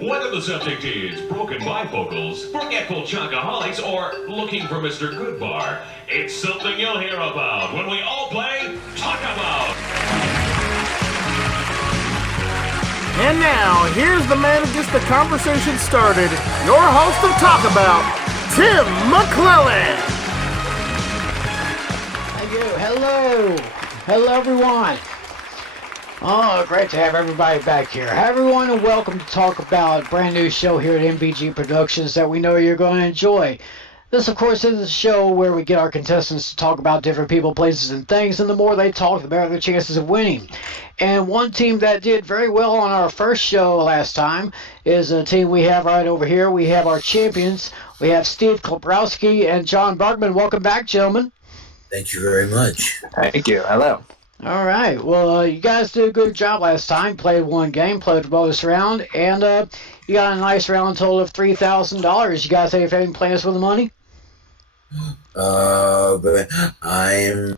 Whether the subject is broken bifocals, forgetful chocoholics, or looking for Mr. Goodbar, it's something you'll hear about when we all play Talk About. And now, here's the man who gets the conversation started, your host of Talk About, Tim McClelland. Thank you. Hello everyone. Oh, great to have everybody back here. Hi everyone, and welcome to Talk About, a brand new show here at MBG Productions that we know you're going to enjoy. This, of course, is a show where we get our contestants to talk about different people, places, and things, and the more they talk, the better their chances of winning. And one team that did very well on our first show last time is a team we have right over here. We have our champions. We have Steve Klebrowski and John Bergman. Welcome back, gentlemen. Thank you very much. Thank you. Hello. All right. Well, you guys did a good job last time. Played one game, played the bonus round, and you got a nice round total of $3,000. You guys have any plans for the money? But I'm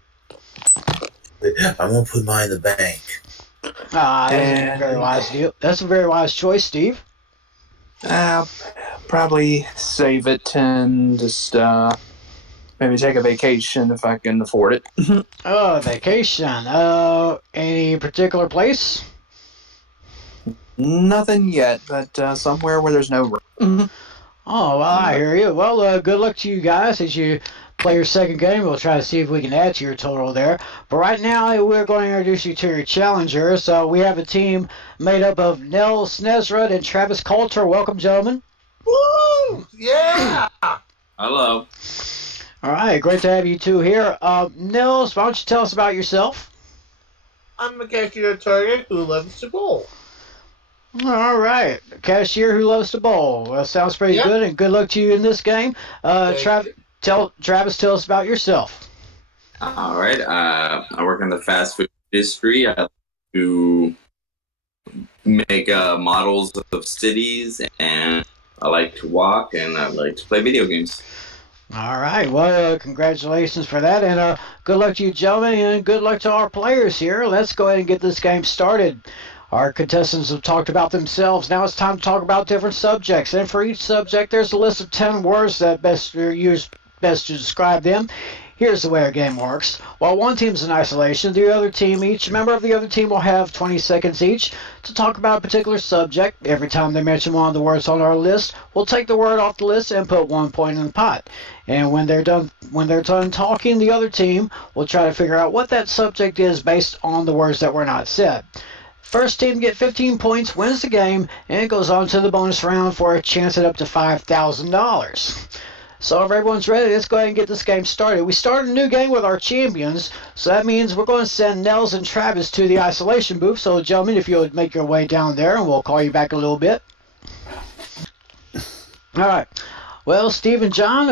gonna put mine in the bank. That's a very wise deal. That's a very wise choice, Steve. Probably save it and just maybe take a vacation if I can afford it. Vacation. Any particular place? Nothing yet, but somewhere where there's no rain. Oh, well, I hear you. Well, good luck to you guys as you play your second game. We'll try to see if we can add to your total there. But right now, we're going to introduce you to your challengers. So we have a team made up of Nell Snesrud and Travis Coulter. Welcome, gentlemen. Woo! Yeah! Hello. All right, great to have you two here. Nels, why don't you tell us about yourself? I'm a cashier target who loves to bowl. All right, cashier who loves to bowl. Well, sounds pretty good, and good luck to you in this game. Travis, tell us about yourself. All right. I work in the fast food industry. I like to make models of cities, and I like to walk, and I like to play video games. All right, well, congratulations for that, and good luck to you, gentlemen, and good luck to our players here. Let's go ahead and get this game started. Our contestants have talked about themselves. Now it's time to talk about different subjects. And for each subject, there's a list of 10 words that best are used best to describe them. Here's the way our game works. While one team's in isolation, each member of the other team will have 20 seconds each to talk about a particular subject. Every time they mention one of the words on our list, we'll take the word off the list and put 1 point in the pot. And when they're done talking, the other team will try to figure out what that subject is based on the words that were not said. First team to get 15 points wins the game and goes on to the bonus round for a chance at up to $5,000. So if everyone's ready, let's go ahead and get this game started. We start a new game with our champions, so that means we're going to send Nels and Travis to the isolation booth. So gentlemen, if you would make your way down there, and we'll call you back in a little bit. All right. Well, Steve and John,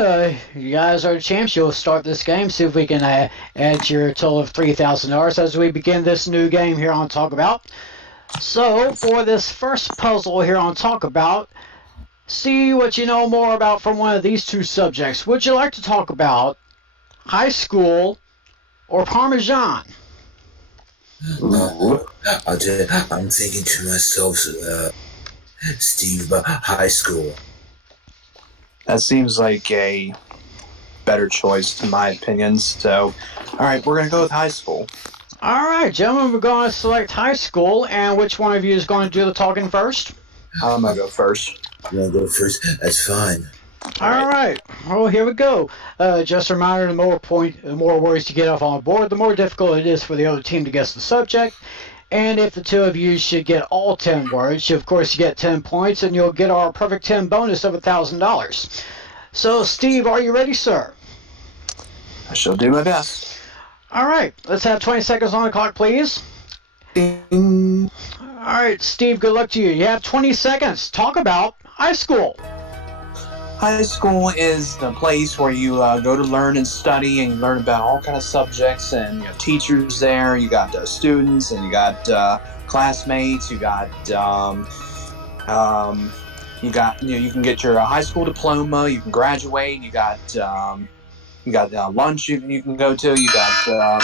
you guys are the champs. You'll start this game. See if we can add to your total of $3,000 as we begin this new game here on Talk About. So, for this first puzzle here on Talk About, see what you know more about from one of these two subjects. Would you like to talk about high school or Parmesan? I'm thinking to myself, Steve, about high school. That seems like a better choice, in my opinion. So, all right, we're going to go with high school. All right, gentlemen, we're going to select high school. And which one of you is going to do the talking first? I'm going to go first. You want to go first? That's fine. All right. Well, here we go. Just a reminder, the more words you get off on the board, the more difficult it is for the other team to guess the subject. And if the two of you should get all 10 words, of course you get 10 points, and you'll get our perfect 10 bonus of $1,000. So, Steve, are you ready, sir? I shall do my best. All right. Let's have 20 seconds on the clock, please. Ding. All right, Steve, good luck to you. You have 20 seconds. Talk about high school. High school is the place where you go to learn and study, and you learn about all kind of subjects, and you have teachers there. You got students, and you got classmates. You can get your high school diploma. You can graduate. You got lunch you can go to. You got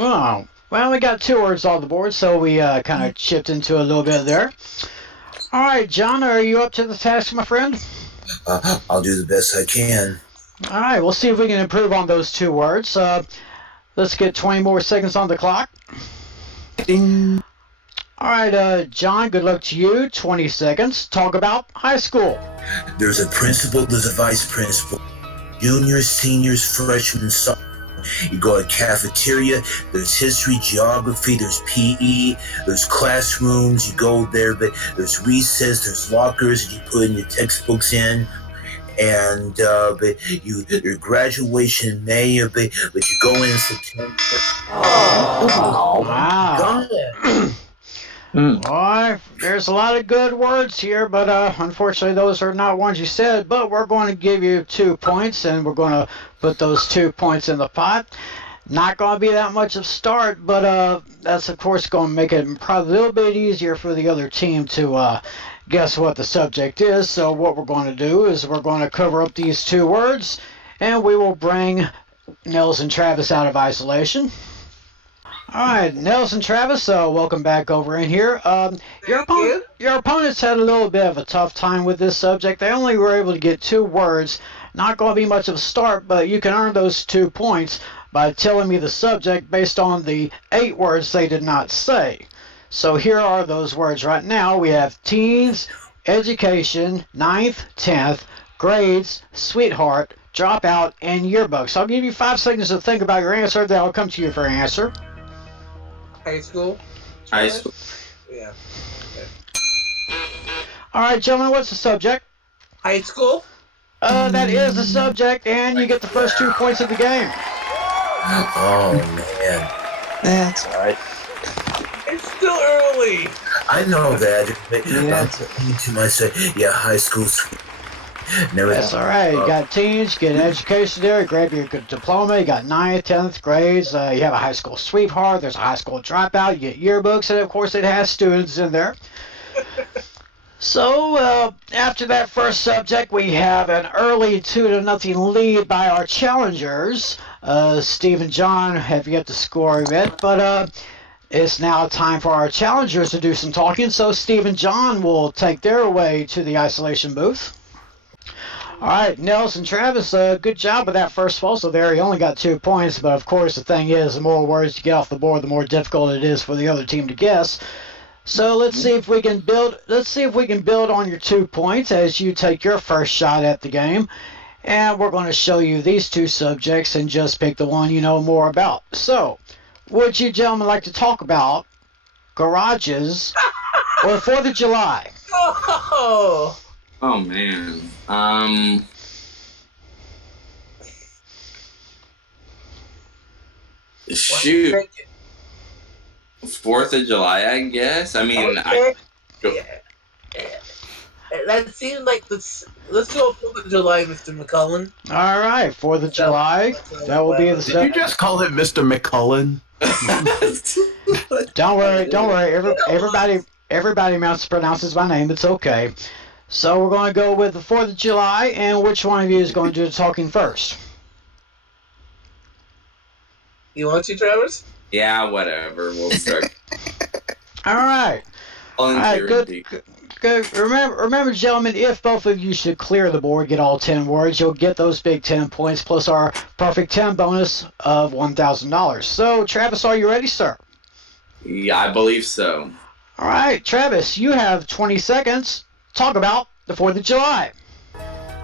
Oh, well, we got 2 words on the board, so we kind of chipped into a little bit there. All right, John, are you up to the task, my friend? I'll do the best I can. All right, we'll see if we can improve on those 2 words. Let's get 20 more seconds on the clock. Ding. All right, John, good luck to you. 20 seconds. Talk about high school. There's a principal, there's a vice principal. Juniors, seniors, freshmen, sophomores. You go to cafeteria, there's history, geography, there's PE, there's classrooms, you go there, but there's recess, there's lockers, you put in your textbooks in, and but your graduation in May, but you go in September. Oh, wow. God. Boy, there's a lot of good words here, but unfortunately those are not ones you said. But we're going to give you 2 points, and we're going to put those 2 points in the pot. Not going to be that much of a start, but that's of course going to make it probably a little bit easier for the other team to guess what the subject is. So what we're going to do is we're going to cover up these 2 words, and we will bring Nels and Travis out of isolation. All right, Nels and Travis, welcome back over in here. Your opponents had a little bit of a tough time with this subject. They only were able to get 2 words. Not going to be much of a start, but you can earn those 2 points by telling me the subject based on the 8 words they did not say. So here are those words right now. We have teens, education, 9th, 10th, grades, sweetheart, dropout, and yearbook. So I'll give you 5 seconds to think about your answer. Then I'll come to you for an answer. High school? High school. Yeah. Okay. All right, gentlemen, what's the subject? High school? That is the subject, and you get the first 2 points of the game. Oh, man. That's all right. It's still early. I know that. Yeah. I'm thinking to myself, yeah, high school. Never That's all right. You got teens, you get an education there, you grab your good diploma, you got 9th, 10th grades, you have a high school sweetheart, there's a high school dropout, you get yearbooks, and of course it has students in there. So, after that first subject, we have an early 2-0 lead by our challengers. Steve and John have yet to score yet, but it's now time for our challengers to do some talking. So Steve and John will take their way to the isolation booth. All right, Nels and Travis, good job with that first puzzle there. You only got 2 points, but of course the thing is, the more words you get off the board, the more difficult it is for the other team to guess. So let's see if we can build. Let's see if we can build on your 2 points as you take your first shot at the game. And we're going to show you these 2 subjects and just pick the one you know more about. So, would you gentlemen like to talk about garages or 4th of July? Oh. Oh man. Shoot. 4th of July, I guess. I mean, Okay. That seems like this. Let's go 4th of July, Mr. McClelland. All right, 4th of July. That will be the Did you just call him Mr. McClelland? Don't worry. Everybody pronounces my name. It's okay. So we're going to go with the 4th of July, and which one of you is going to do the talking first? You want to, Travis? Yeah, whatever. We'll start. All right. All right, Volunteering. good. Remember, gentlemen, if both of you should clear the board, get all 10 words, you'll get those big 10 points plus our perfect 10 bonus of $1,000. So, Travis, are you ready, sir? Yeah, I believe so. All right, Travis, you have 20 seconds. Talk about the 4th of July.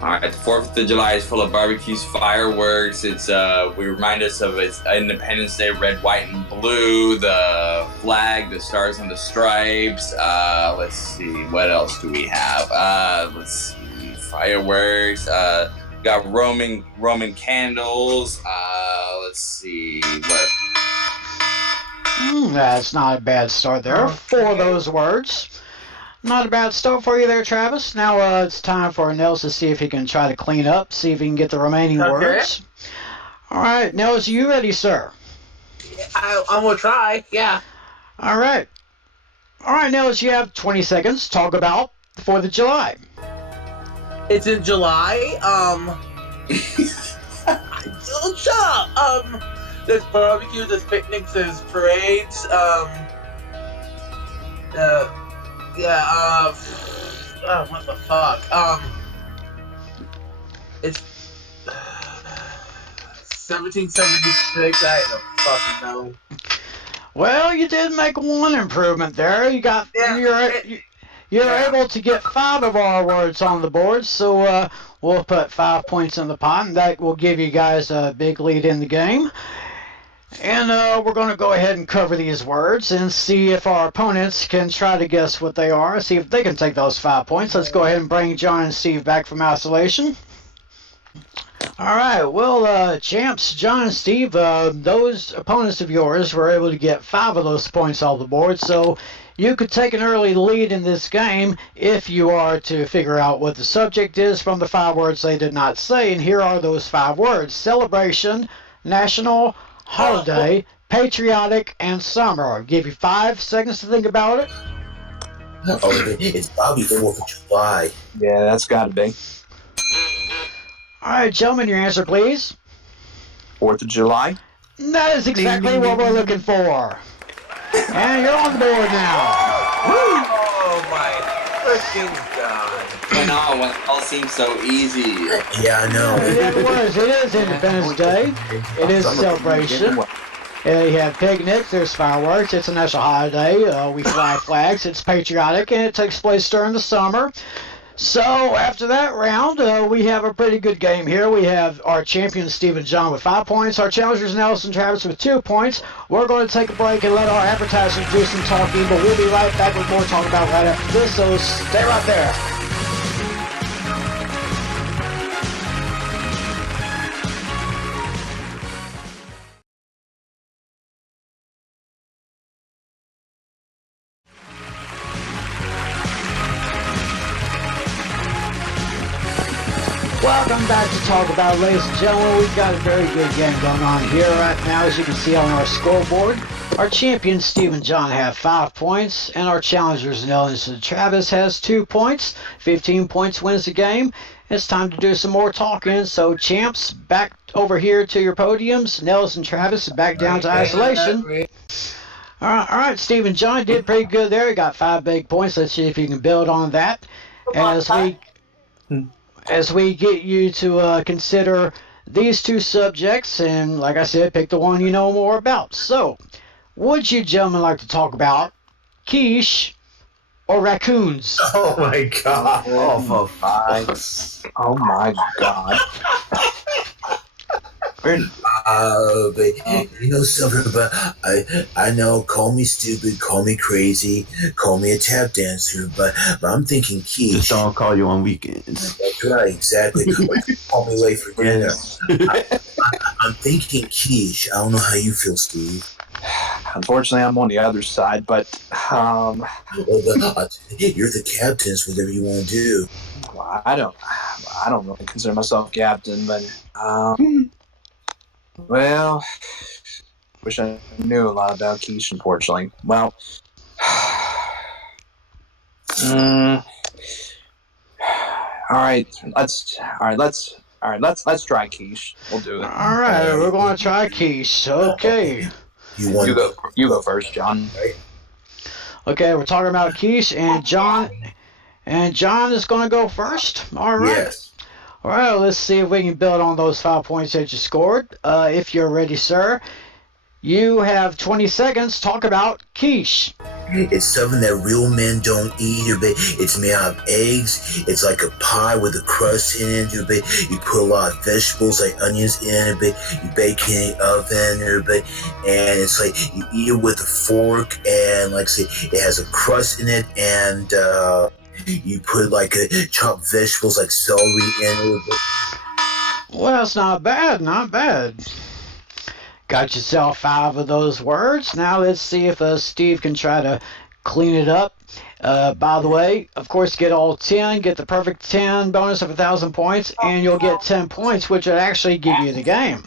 All right, the 4th of July is full of barbecues, fireworks. It's we remind us of its Independence Day, red, white, and blue. The flag, the stars and the stripes. Let's see, what else do we have? Let's see, fireworks. We got Roman candles. Let's see what. That's not a bad start there. 4 of those words. Not a bad start for you there, Travis. Now it's time for Nels to see if he can try to clean up, see if he can get the remaining words. All right, Nels, you ready, sir? I'm going to try, yeah. All right. All right, Nels, you have 20 seconds. Talk about the 4th of July. It's in July. Shut up. There's barbecues, there's picnics, there's parades. what the fuck? It's 1776. I don't fucking know. Well, you did make one improvement there. You're able to get 5 of our words on the board, so we'll put 5 points in the pot, and that will give you guys a big lead in the game. And we're going to go ahead and cover these words and see if our opponents can try to guess what they are, see if they can take those 5 points. Let's go ahead and bring John and Steve back from isolation. All right, well, champs, John and Steve, those opponents of yours were able to get 5 of those points off the board, so you could take an early lead in this game if you are to figure out what the subject is from the 5 words they did not say, and here are those 5 words: celebration, national, holiday, patriotic, and summer. I'll give you 5 seconds to think about it. Oh, it's probably 4th of July. Yeah, that's got to be. All right, gentlemen, your answer, please. 4th of July. That is exactly what we're looking for. And you're on the board now. Oh my freaking god. I know, it all seems so easy. Yeah, I know. It was. It is Independence Day. It is a celebration. You have picnics, there's fireworks, it's a national holiday, we fly flags, it's patriotic, and it takes place during the summer. So after that round, we have a pretty good game here. We have our champions, Steve and John, with 5 points. Our challengers, Nelson and Travis, with 2 points. We're going to take a break and let our advertisers do some talking, but we'll be right back with more talk about right after this, so stay right there. Welcome back to Talk About, ladies and gentlemen. We've got a very good game going on here right now. As you can see on our scoreboard, our champions, Steve and John, have 5 points, and our challengers, Nelson and Travis, has 2 points. 15 points wins the game. It's time to do some more talking. So, champs, back over here to your podiums. Nelson and Travis, back down to isolation. All right, Steve and John did pretty good there. You got 5 big points. Let's see if you can build on that as we get you to consider these 2 subjects, and like I said, pick the one you know more about. So, would you gentlemen like to talk about quiche or raccoons? Oh my god. Oh my god. But you know something about I know, call me stupid, call me crazy, call me a tap dancer, but I'm thinking quiche. Just don't call you on weekends. That's right, exactly. Or call me late for dinner. I'm thinking quiche. I don't know how you feel, Steve. Unfortunately, I'm on the other side, but well, you're the captains, whatever you want to do. Well, I don't really consider myself captain, but well, wish I knew a lot about quiche, unfortunately. Well, all right, let's try quiche. We'll do it. All right, we're going to try quiche. Okay. You go first, John. Okay, we're talking about quiche, and John is going to go first. All right. Yes. All right, let's see if we can build on those 5 points that you scored. If you're ready, sir, you have 20 seconds. Talk about quiche. It's something that real men don't eat. It's made out of eggs. It's like a pie with a crust in it. You put a lot of vegetables like onions in it. You bake it in the oven. And it's like you eat it with a fork. And like say, it has a crust in it. And you put like chopped vegetables like celery in it. Well, that's not bad. Not bad. Got yourself 5 of those words. Now let's see if Steve can try to clean it up. By the way, of course, get all 10, get the perfect 10 bonus of 1,000 points, and you'll get 10 points, which would actually give you the game.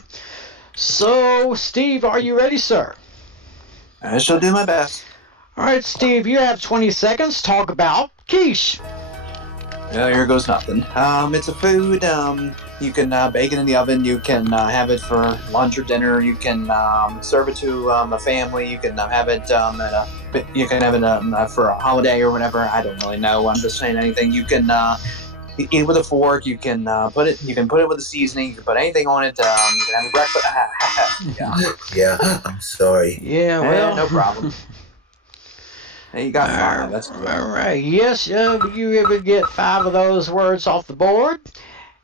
So, Steve, are you ready, sir? I shall do my best. All right, Steve, you have 20 seconds. Talk about quiche. Well, here goes nothing. It's a food. You can bake it in the oven. You can have it for lunch or dinner. You can serve it to a family. You can have it you can have it for a holiday or whatever. I don't really know. I'm just saying anything. You can eat it with a fork. You can put it. You can put it with a seasoning. You can put anything on it. You can have a breakfast. Yeah, I'm sorry. Yeah, well, no problem. Hey, you got 5. That's good. All right. Yes, you ever get 5 of those words off the board,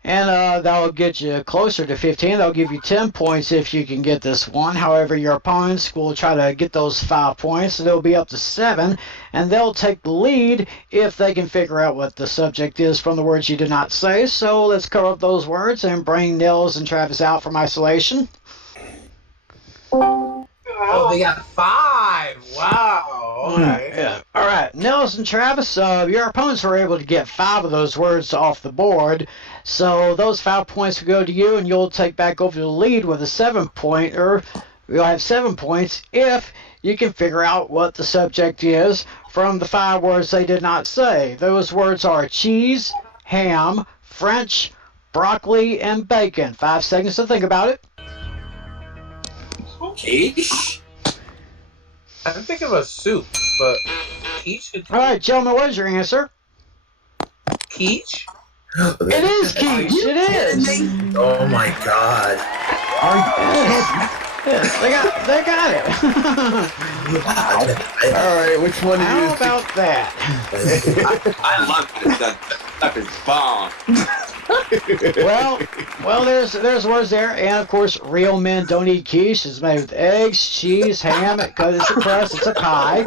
and that'll get you closer to 15. That'll give you 10 points if you can get this one. However, your opponents will try to get those 5 points, so they'll be up to 7, and they'll take the lead if they can figure out what the subject is from the words you did not say. So let's cover up those words and bring Nils and Travis out from isolation. Oh, they got 5. Wow. Okay. Yeah. All right. Nils and Travis, your opponents were able to get 5 of those words off the board. So those 5 points will go to you, and you'll take back over the lead with a 7-pointer. You'll have 7 points if you can figure out what the subject is from the 5 words they did not say. Those words are cheese, ham, French, broccoli, and bacon. 5 seconds to think about it. Quiche? I'm thinking of a soup, but quiche? All right, gentlemen, what is your answer? Quiche? It is quiche. It is. Oh my God. Yes, they got it. All right, which one do you How about that? I love this. That stuff is bomb. Well, there's words there, and of course, real men don't eat quiche. It's made with eggs, cheese, ham. Because it's a crust, it's a pie.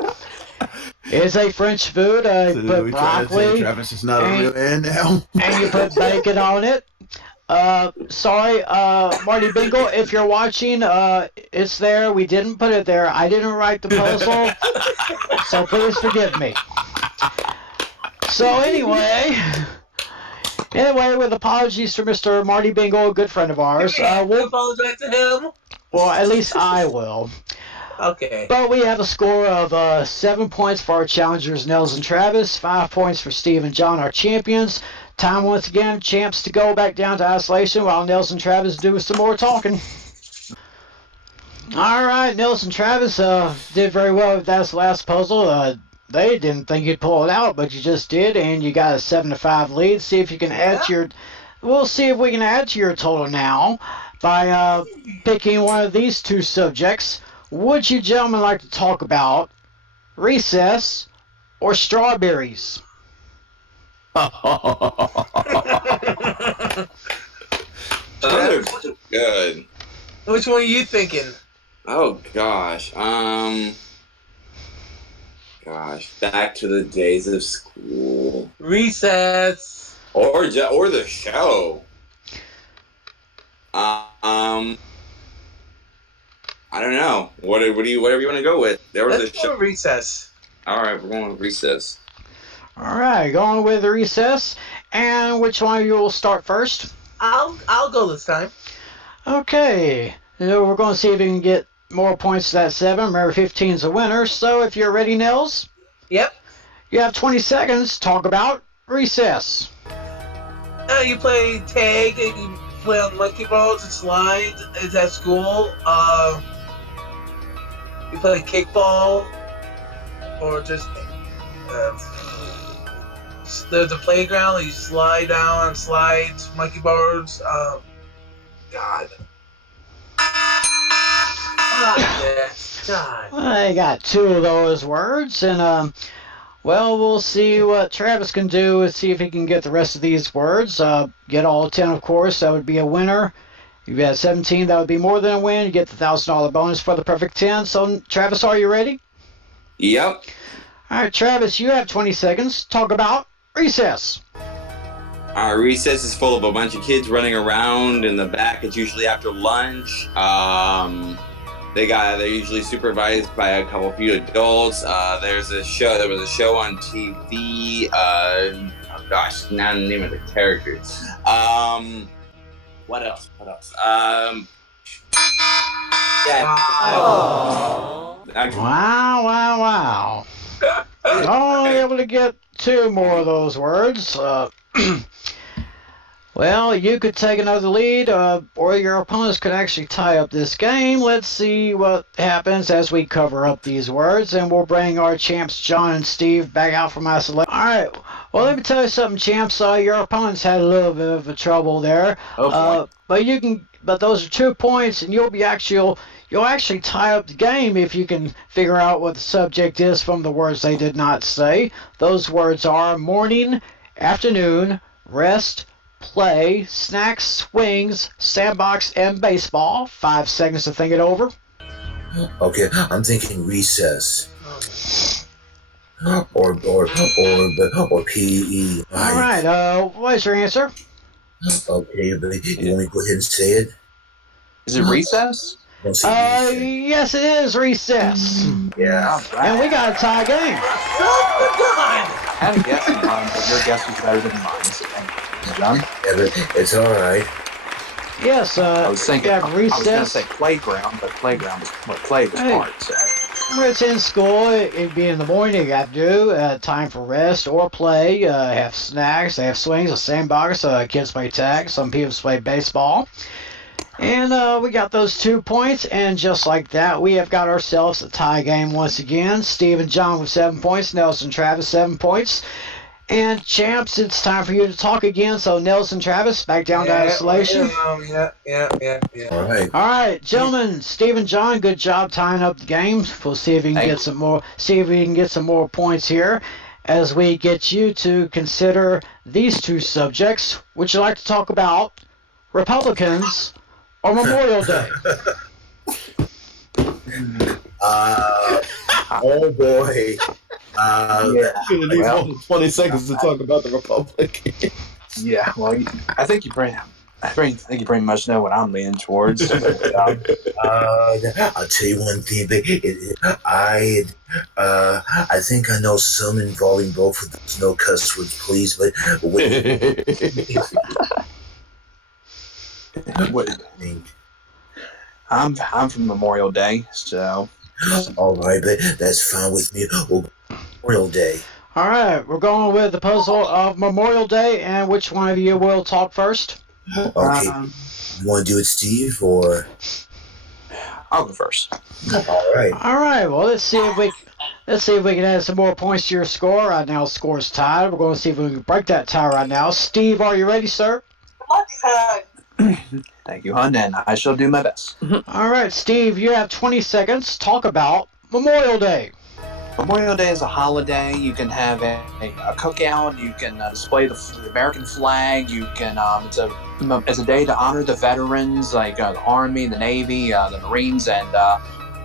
It's a French food. You So put we trying to say broccoli, Travis is not a real man now. and you put bacon on it. Sorry, Marty Bingle, if you're watching, it's there. We didn't put it there. I didn't write the puzzle, so please forgive me. So anyway, with apologies for Mr. Marty Bingle, a good friend of ours. We'll apologize to him. Well, at least I will. Okay. But we have a score of 7 points for our challengers, Nels and Travis, 5 points for Steve and John, our champions. Time once again, champs, to go back down to isolation while Nels and Travis do some more talking. All right, Nels and Travis did very well with that last puzzle. They didn't think you'd pull it out, but you just did, and you got a 7-5 lead. See if you can add to your. We'll see if we can add to your total now by picking one of these 2 subjects. Would you gentlemen like to talk about recess or strawberries? Those are good. Which one are you thinking? Oh gosh. Back to the days of school. Recess. Or the show. I don't know. Whatever you want to go with. There was Let's a show. go recess. All right, we're going with recess. All right, going with recess. And which one of you will start first? I'll go this time. Okay. So we're going to see if we can get more points to that 7. Remember, 15's a winner. So if you're ready, Nels, Yep. you have 20 seconds to talk about recess. You play tag and you play on monkey balls and slides. It's at school. You play kickball or just there's a playground that you slide down on slides, monkey bars. God. Yes. God. I got 2 of those words, and we'll see what Travis can do and see if he can get the rest of these words. Get all 10, of course. That would be a winner. If you had 17, that would be more than a win. You get the $1,000 bonus for the perfect 10. So, Travis, are you ready? Yep. All right, Travis, you have 20 seconds. Talk about recess. Recess is full of a bunch of kids running around in the back. It's usually after lunch. They're usually supervised by a few adults. There was a show on TV. Now the name of the character. What else? Wow. Only able to get 2 more of those words. Well, you could take another lead, or your opponents could actually tie up this game. Let's see what happens as we cover up these words, and we'll bring our champs, John and Steve, back out from isolation. All right. Well, let me tell you something, champs. Your opponents had a little bit of a trouble there. Oh, boy. But those are 2 points, and you'll actually tie up the game if you can figure out what the subject is from the words they did not say. Those words are morning, afternoon, rest, play, snacks, swings, sandbox, and baseball. 5 seconds to think it over. Okay, I'm thinking recess. Or PE. All right. What's your answer? Okay, but you want me to go ahead and say it? Is it recess? Don't say recess. Yes, it is recess. Yeah. And we got a tie game. I had a guess in mind, but your guess was better than mine. So thank you, John. Yeah, but it's all right. Yes, I was thinking, we have I was going to recess. say playground, but playground was what play was part. So. When it's in school, it'd be in the morning. You got to do time for rest or play. Have snacks. They have swings, a sandbox. Kids play tag. Some people play baseball. And we got those 2 points. And just like that, we have got ourselves a tie game once again. Steve and John with 7 points. Nelson, Travis, 7 points. And champs, it's time for you to talk again. So Nelson, Travis, back down to isolation. Yeah. All right. All right, gentlemen, Steve and John, good job tying up the game. We'll see if we can get some more. See if we can get some more points here, as we get you to consider these 2 subjects. Would you like to talk about Republicans or Memorial Day? Oh boy. Well, 20 seconds to talk about the Republic. Yeah, well, I think you pretty much know what I'm leaning towards. I'll tell you one thing, but I think I know some involving both of those no cuss words, please. But wait. What? I'm from Memorial Day, so. All right, but that's fine with me. Memorial Day. All right, we're going with the puzzle of Memorial Day, and which one of you will talk first? Okay, you want to do it, Steve, or? I'll go first. All right. All right. Well, let's see if we can add some more points to your score. Right now, score's tied. We're going to see if we can break that tie right now. Steve, are you ready, sir? Okay. Thank you, hon, and I shall do my best. All right, Steve, you have 20 seconds. Talk about Memorial Day. Memorial Day is a holiday. You can have a cookout. You can display the American flag. You can it's a day to honor the veterans, like the Army, the Navy, the Marines, and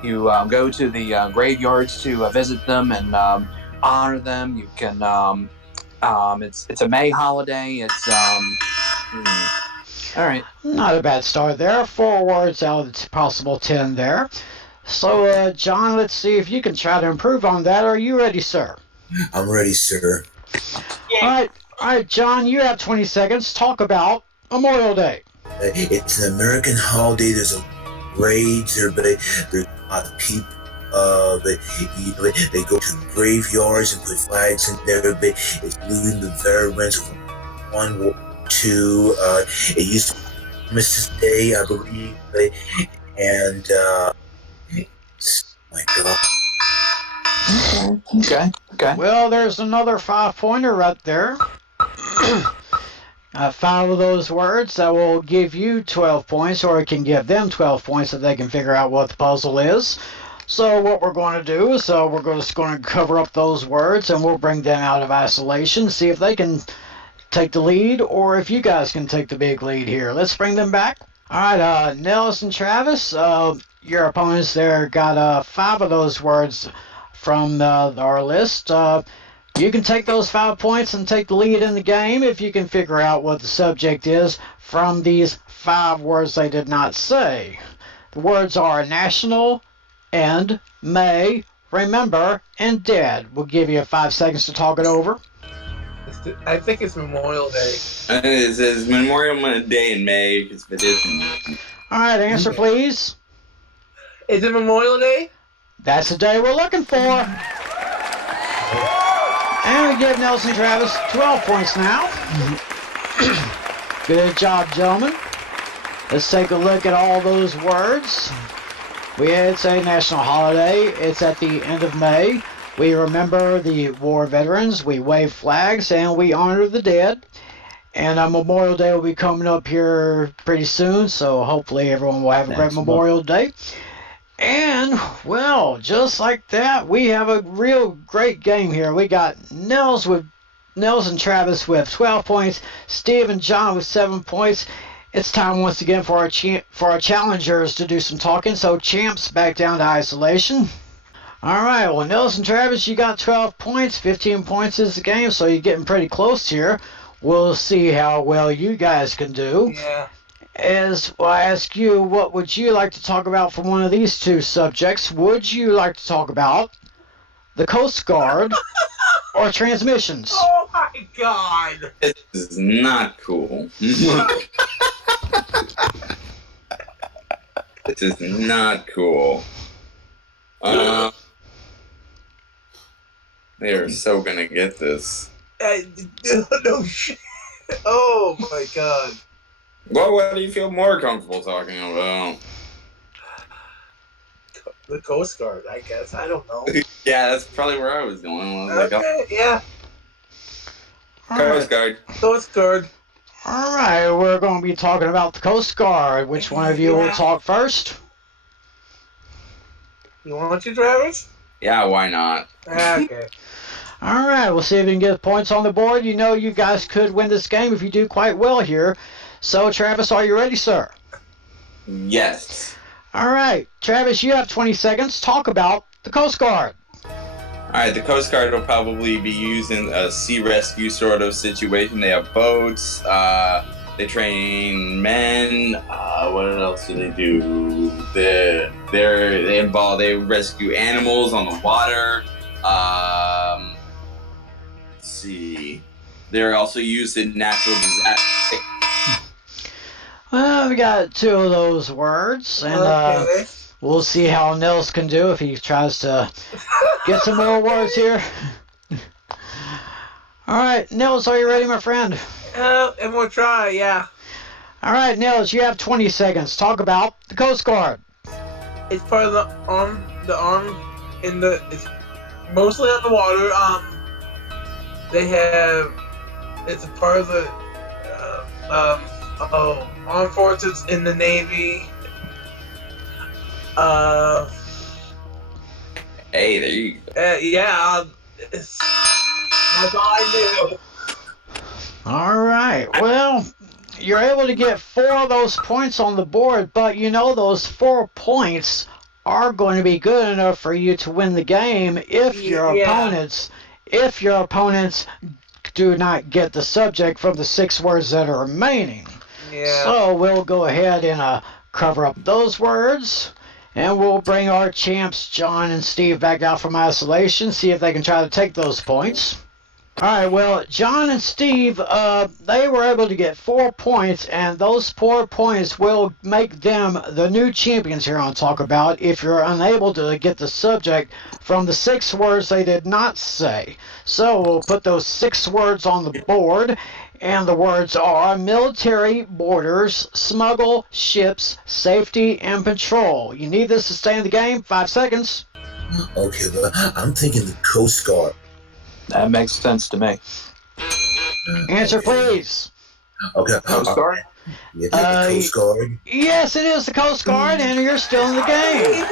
you go to the graveyards to visit them and honor them. You can it's a May holiday. It's all right. Not a bad start there. 4 words out of the possible 10 there. So, John, let's see if you can try to improve on that. Are you ready, sir? I'm ready, sir. All right, John, you have 20 seconds. Talk about Memorial Day. It's an American holiday. There's a parades. There's a lot of people. But they go to graveyards and put flags in there. But it's looting the veterans of World War II. It used to be Mrs. Day, I believe. And my God. Okay. Well, there's another 5-pointer right there. 5 of those words that will give you 12 points, or it can give them 12 points if they can figure out what the puzzle is. So what we're going to do is we're just going to cover up those words, and we'll bring them out of isolation, see if they can take the lead, or if you guys can take the big lead here. Let's bring them back. All right, Nelson, Travis, your opponents there got 5 of those words from our list. You can take those 5 points and take the lead in the game if you can figure out what the subject is from these 5 words they did not say. The words are national, end, May, remember, and dead. We'll give you 5 seconds to talk it over. I think it's Memorial Day. It says Memorial Day in May. It's vacation. All right, answer please. Is it Memorial Day? That's the day we're looking for. And we give Nelson Travis 12 points now. Good job, gentlemen. Let's take a look at all those words. It's a national holiday. It's at the end of May. We remember the war veterans, we wave flags, and we honor the dead. And Memorial Day will be coming up here pretty soon, so hopefully everyone will have a great Memorial Day. And, well, just like that, we have a real great game here. We got Nels and Travis with 12 points, Steve and John with 7 points. It's time once again for our challengers to do some talking, so champs back down to isolation. All right, well, Nels and Travis, you got 12 points, 15 points is the game, so you're getting pretty close here. We'll see how well you guys can do. Yeah. As I ask you, what would you like to talk about from one of these two subjects? Would you like to talk about the Coast Guard or transmissions? Oh my God! This is not cool. This is not cool. They are so gonna get this. No shit. Oh my God. Well, what do you feel more comfortable talking about? The Coast Guard, I guess. I don't know. Yeah, that's probably where I was going. Okay, yeah. Coast Guard. Coast Guard. All right, we're going to be talking about the Coast Guard. Which one of you will talk first? You want to, Travis? Yeah, why not? Okay. All right, we'll see if we can get points on the board. You know you guys could win this game if you do quite well here. So, Travis, are you ready, sir? Yes. All right, Travis, you have 20 seconds. Talk about the Coast Guard. Alright, the Coast Guard will probably be used in a sea rescue sort of situation. They have boats, they train men, what else do they do? They rescue animals on the water. Let's see. They're also used in natural disasters. Well, we got two of those words, and we'll see how Nels can do if he tries to get some more words here. All right, Nels, are you ready, my friend? And we'll try, yeah. All right, Nels, you have 20 seconds. Talk about the Coast Guard. It's part of the arm it's mostly on the water. It's a part of the, armed forces in the Navy. Hey, there you go. Yeah, that's all I knew. All right, well, you're able to get 4 of those points on the board, but you know those 4 points are going to be good enough for you to win the game if your opponents do not get the subject from the 6 words that are remaining. Yeah. So we'll go ahead and cover up those words, and we'll bring our champs John and Steve back out from isolation, see if they can try to take those points. All right, well, John and Steve, they were able to get 4 points, and those 4 points will make them the new champions here on Talk About if you're unable to get the subject from the 6 words they did not say. So we'll put those 6 words on the board, and the words are military, borders, smuggle, ships, safety, and patrol. You need this to stay in the game. 5 seconds. Okay, well, I'm thinking the Coast Guard. That makes sense to me. Answer, please. Okay. Coast Guard? Yeah, the Coast Guard. Yes, it is the Coast Guard, and you're still in the game.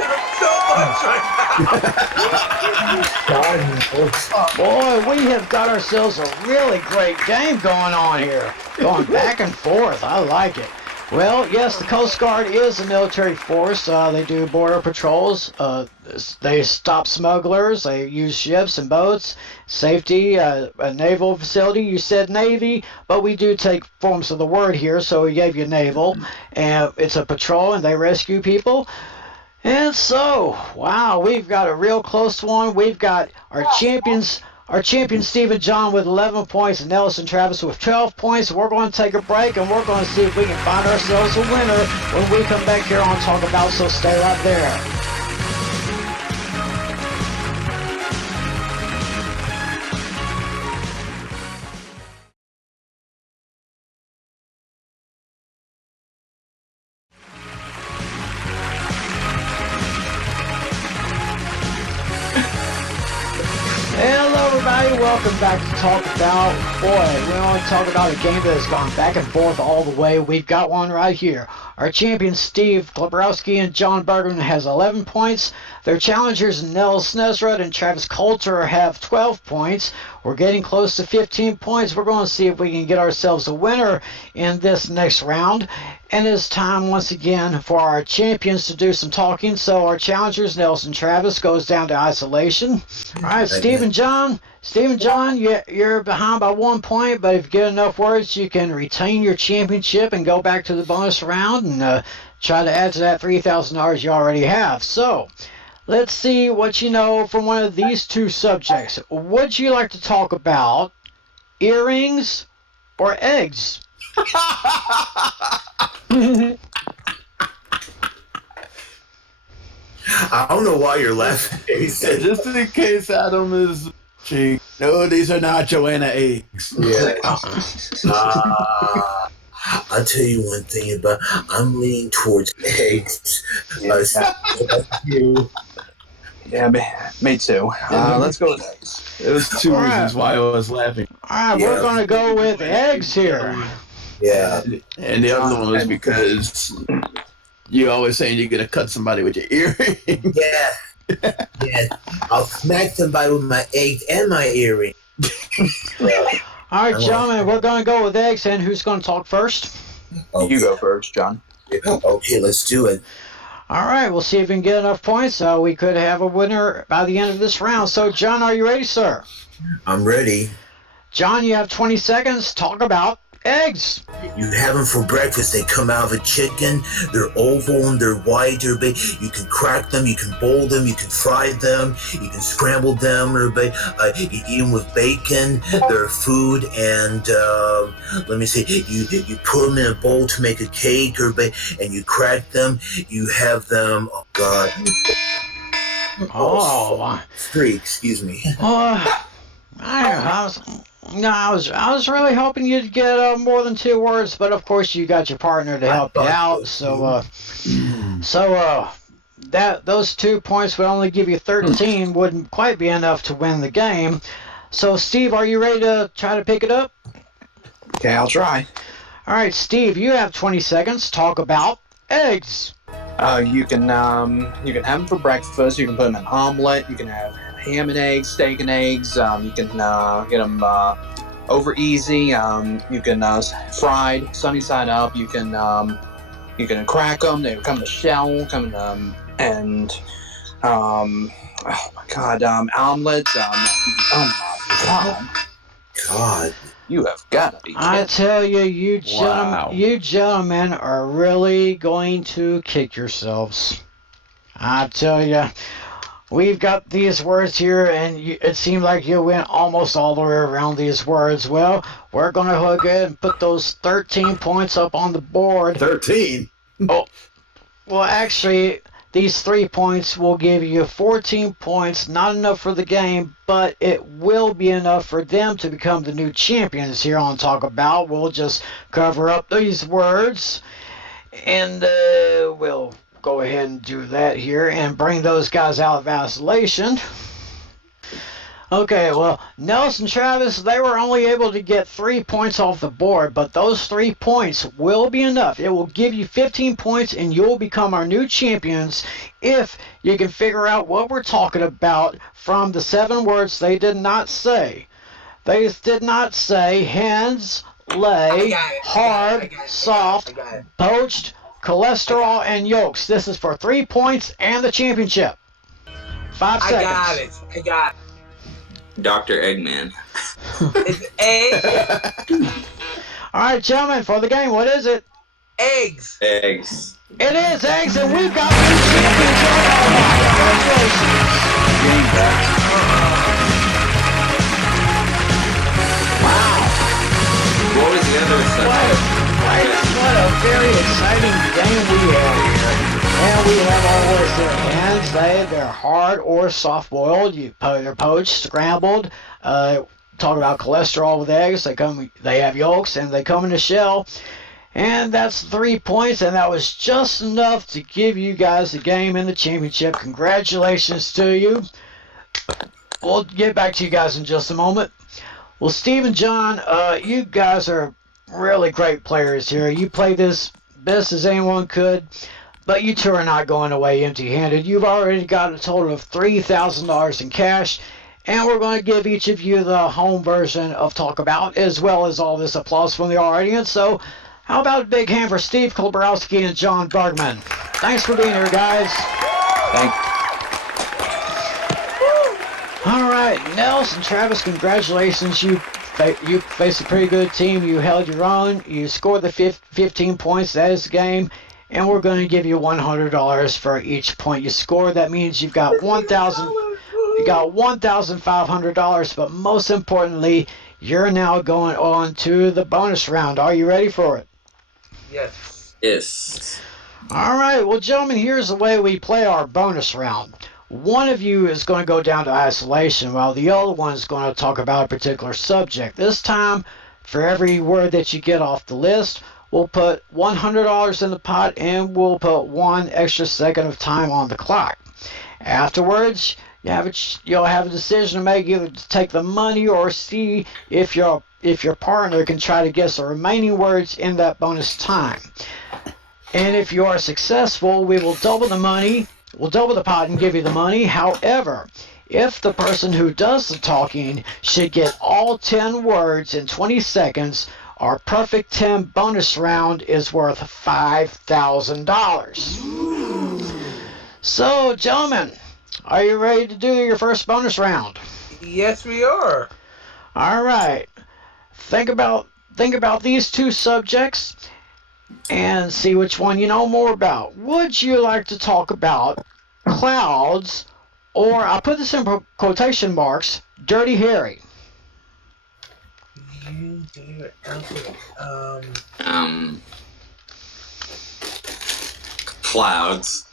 Boy, we have got ourselves a really great game going on here. Going back and forth. I like it. Well, yes, the Coast Guard is a military force. They do border patrols. They stop smugglers. They use ships and boats. Safety, a naval facility. You said Navy, but we do take forms of the word here, so we gave you naval. And it's a patrol, and they rescue people. And so, wow, we've got a real close one. We've got our champions Steve and John with 11 points, and Nelson Travis with 12 points. We're going to take a break, and we're going to see if we can find ourselves a winner when we come back here on Talk About, so stay right there. welcome back to Talk About. Boy, we want to talk about a game that has gone back and forth all the way. We've got one right here. Our champions Steve Klebrowski and John Bergman has 11 points. Their challengers Nell Snesrud and Travis Coulter have 12 points. We're getting close to 15 points. We're going to see if we can get ourselves a winner in this next round. And it's time once again for our champions to do some talking. So our challengers, Nelson Travis, goes down to isolation. All right, Steve and John, you're behind by 1 point, but if you get enough words, you can retain your championship and go back to the bonus round and try to add to that $3,000 you already have. So let's see what you know from one of these two subjects. Would you like to talk about earrings or eggs? I don't know why you're laughing. Just in case Adam is cheating. No, these are not Joanna eggs. Yeah. I'll tell you one thing about I'm leaning towards eggs. Yeah, me too. Let's go with eggs. There's two reasons why I was laughing. All right, we're going to go with eggs here. Yeah. And the other one was because you're always saying you're going to cut somebody with your earring. Yeah. Yeah. I'll smack somebody with my eggs and my earring. All right, gentlemen, we're going to go with eggs, and who's going to talk first? Okay. You go first, John. Okay, let's do it. All right, we'll see if we can get enough points so we could have a winner by the end of this round. So, John, are you ready, sir? I'm ready. John, you have 20 seconds. Talk about eggs. You have them for breakfast. They come out of a chicken. They're oval and they're white. Everybody, you can crack them. You can boil them. You can fry them. You can scramble them. Everybody, you eat them with bacon. They're food. And let me see. You put them in a bowl to make a cake. Everybody, and you crack them. You have them. Oh God. Oh. Three. Excuse me. I was really hoping you'd get more than 2 words, but of course you got your partner to help you out. So that those 2 points would only give you 13. Wouldn't quite be enough to win the game. So Steve, are you ready to try to pick it up? Okay, I'll try. All right, Steve, you have 20 seconds. Talk about eggs. You can have them for breakfast. You can put them in an omelet. You can have ham and eggs, steak and eggs. You can get them over easy. You can fried, sunny side up. You can crack them. They come in a shell. Oh my God, omelets. Oh my God. You have got to be kidding. I tell you, you gentlemen are really going to kick yourselves. I tell you, we've got these words here, and it seemed like you went almost all the way around these words. Well, we're going to go ahead and put those 13 points up on the board. 13? Oh, well, actually, these 3 points will give you 14 points. Not enough for the game, but it will be enough for them to become the new champions here on Talk About. We'll just cover up these words, and we'll go ahead and do that here and bring those guys out of isolation. Okay, well, Nelson Travis, they were only able to get 3 points off the board, but those 3 points will be enough. It will give you 15 points, and you'll become our new champions if you can figure out what we're talking about from the 7 words they did not say. They did not say hens, lay, hard, soft, poached, cholesterol, and yolks. This is for 3 points and the championship. 5 seconds. I got it. Dr. Eggman. It's eggs. All right, gentlemen, for the game, what is it? Eggs. Eggs. It is eggs, and we've got new champions. Congratulations. Wow. What was the other subject? What a very exciting game we have here. And we have all words there. Hens, they're hard or soft-boiled. They're poached, scrambled. Talk about cholesterol with eggs. They have yolks, and they come in a shell. And that's 3 points, and that was just enough to give you guys the game and the championship. Congratulations to you. We'll get back to you guys in just a moment. Well, Steve and John, you guys are really great players here. You played this best as anyone could, but you two are not going away empty-handed. You've already got a total of $3,000 in cash, and we're going to give each of you the home version of Talk About, as well as all this applause from the audience. So how about a big hand for Steve Kolborowski and John Bergman? Thanks for being here, guys. Thank All right, Nels and Travis, congratulations. You faced a pretty good team. You held your own. You scored the 15 points. That is the game. And we're going to give you $100 for each point you scored. That means you've got $1,500. But most importantly, you're now going on to the bonus round. Are you ready for it? Yes. Yes. All right. Well, gentlemen, here's the way we play our bonus round. One of you is going to go down to isolation while the other one is going to talk about a particular subject. This time, for every word that you get off the list, we'll put $100 in the pot and we'll put 1 extra second of time on the clock. Afterwards, you'll have a decision to make, either to take the money or see if your partner can try to guess the remaining words in that bonus time. And if you are successful, we will double the money. We'll double the pot and give you the money. However, if the person who does the talking should get all 10 words in 20 seconds, our perfect 10 bonus round is worth $5,000. So, gentlemen, are you ready to do your first bonus round? Yes, we are. All right. Think about these two subjects and see which one you know more about. Would you like to talk about clouds, or I'll put this in quotation marks, Dirty Harry? You do it. Okay. Clouds.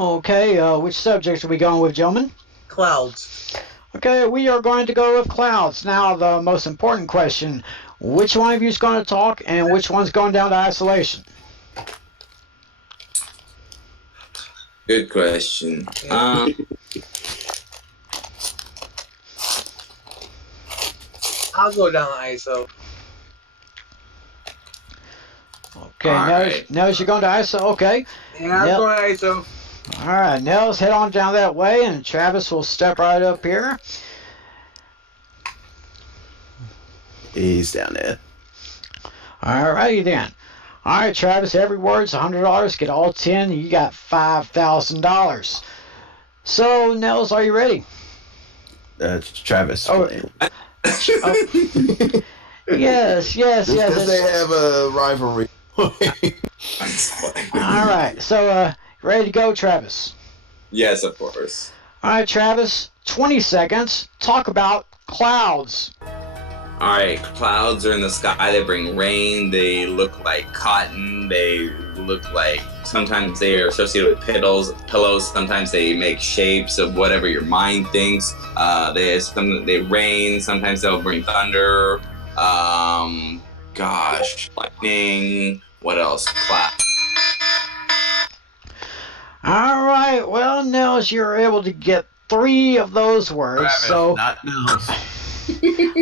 Okay, which subjects are we going with, gentlemen? Clouds. Okay, we are going to go with clouds. Now, the most important question, which one of you is going to talk and which one's going down to isolation? Good question. I'll go down to ISO. Okay, All right. Nels, you're going to ISO? Okay. Yeah, I'm going to ISO. All right, Nels, head on down that way, and Travis will step right up here. He's down there. All righty then. All right, Travis, every word's $100. Get all 10, you got $5,000. So, Nels, are you ready? That's Travis. Oh. Yes. Because they have a rivalry. All right, so ready to go, Travis? Yes, of course. All right, Travis, 20 seconds. Talk about clouds. All right, clouds are in the sky. They bring rain. They look like cotton. They look like, sometimes they are associated with pillows. Sometimes they make shapes of whatever your mind thinks. They rain. Sometimes they'll bring thunder. Lightning. What else? Clouds. All right, well, Nels, you're able to get 3 of those words. Travis, so not Nels.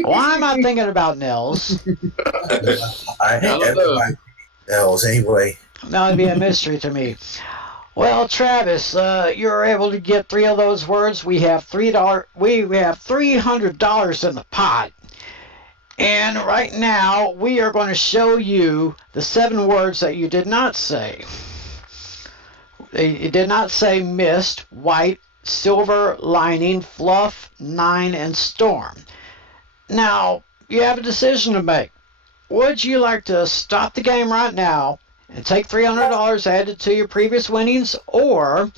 why am I thinking about Nels? Everybody else anyway. That would be a mystery to me. Well, Travis, you're able to get 3 of those words. We have $300 in the pot. And right now, we are going to show you the 7 words that you did not say. You did not say mist, white, silver, lining, fluff, 9, and storm. Now, you have a decision to make. Would you like to stop the game right now and take $300 added to your previous winnings, or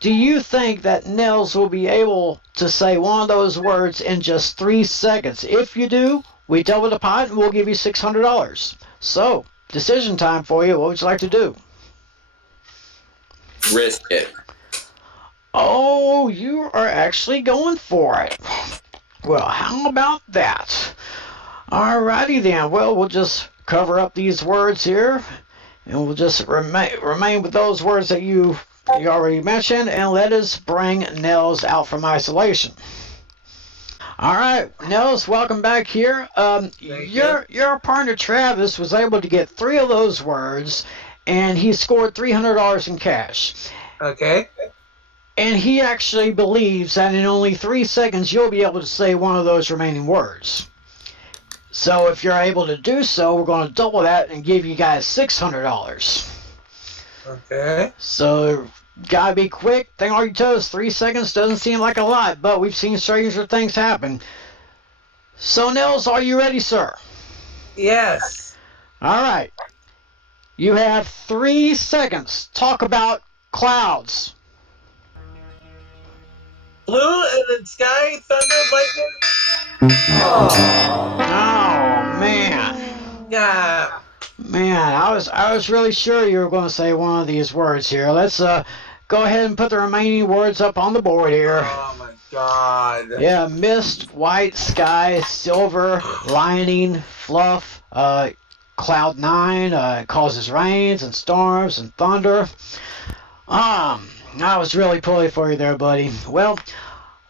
do you think that Nels will be able to say one of those words in just 3 seconds? If you do, we double the pot and we'll give you $600. So, decision time for you. What would you like to do? Risk it. Oh, you are actually going for it. Well, how about that? Alrighty then. Well, we'll just cover up these words here. And we'll just remain with those words that you already mentioned, and let us bring Nels out from isolation. All right, Nels, welcome back here. Your partner Travis was able to get 3 of those words, and he scored $300 in cash. Okay. And he actually believes that in only 3 seconds you'll be able to say one of those remaining words. So if you're able to do so, we're going to double that and give you guys $600. Okay. So gotta be quick. Think on your toes. 3 seconds doesn't seem like a lot, but we've seen stranger things happen. So Nels, are you ready, sir? Yes. All right. You have 3 seconds. Talk about clouds. Blue and then sky, thunder, lightning. Oh man. Yeah. Man, I was really sure you were going to say one of these words here. Let's go ahead and put the remaining words up on the board here. Oh my God. Yeah, mist, white sky, silver, lining, fluff, cloud 9 causes rains and storms and thunder. I was really pulling for you there, buddy. Well,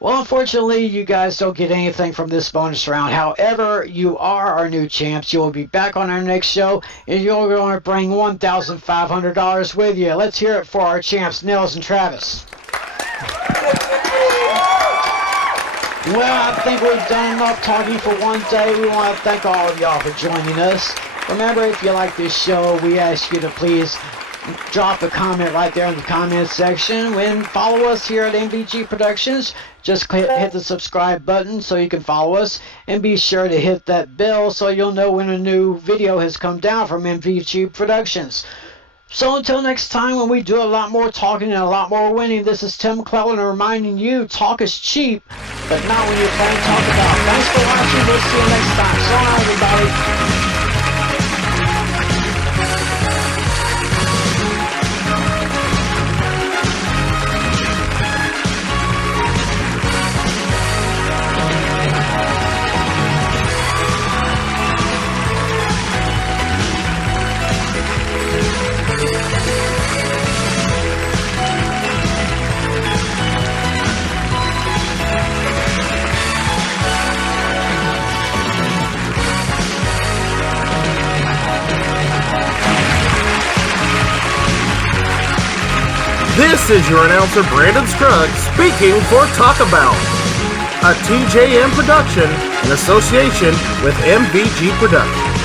unfortunately, you guys don't get anything from this bonus round. However, you are our new champs. You will be back on our next show, and you're going to bring $1,500 with you. Let's hear it for our champs, Nels and Travis. Well, I think we've done enough talking for one day. We want to thank all of y'all for joining us. Remember, if you like this show, we ask you to please drop a comment right there in the comment section. When follow us here at MVG Productions, just hit the subscribe button so you can follow us, and be sure to hit that bell so you'll know when a new video has come down from MVG Productions. So until next time, when we do a lot more talking and a lot more winning, this is Tim McClelland reminding you, talk is cheap, but not when you're playing Talk About. Thanks for watching. We'll see you next time. So long, everybody. This is your announcer, Brandon Scruggs, speaking for Talk About, a TJM production in association with MVG Productions.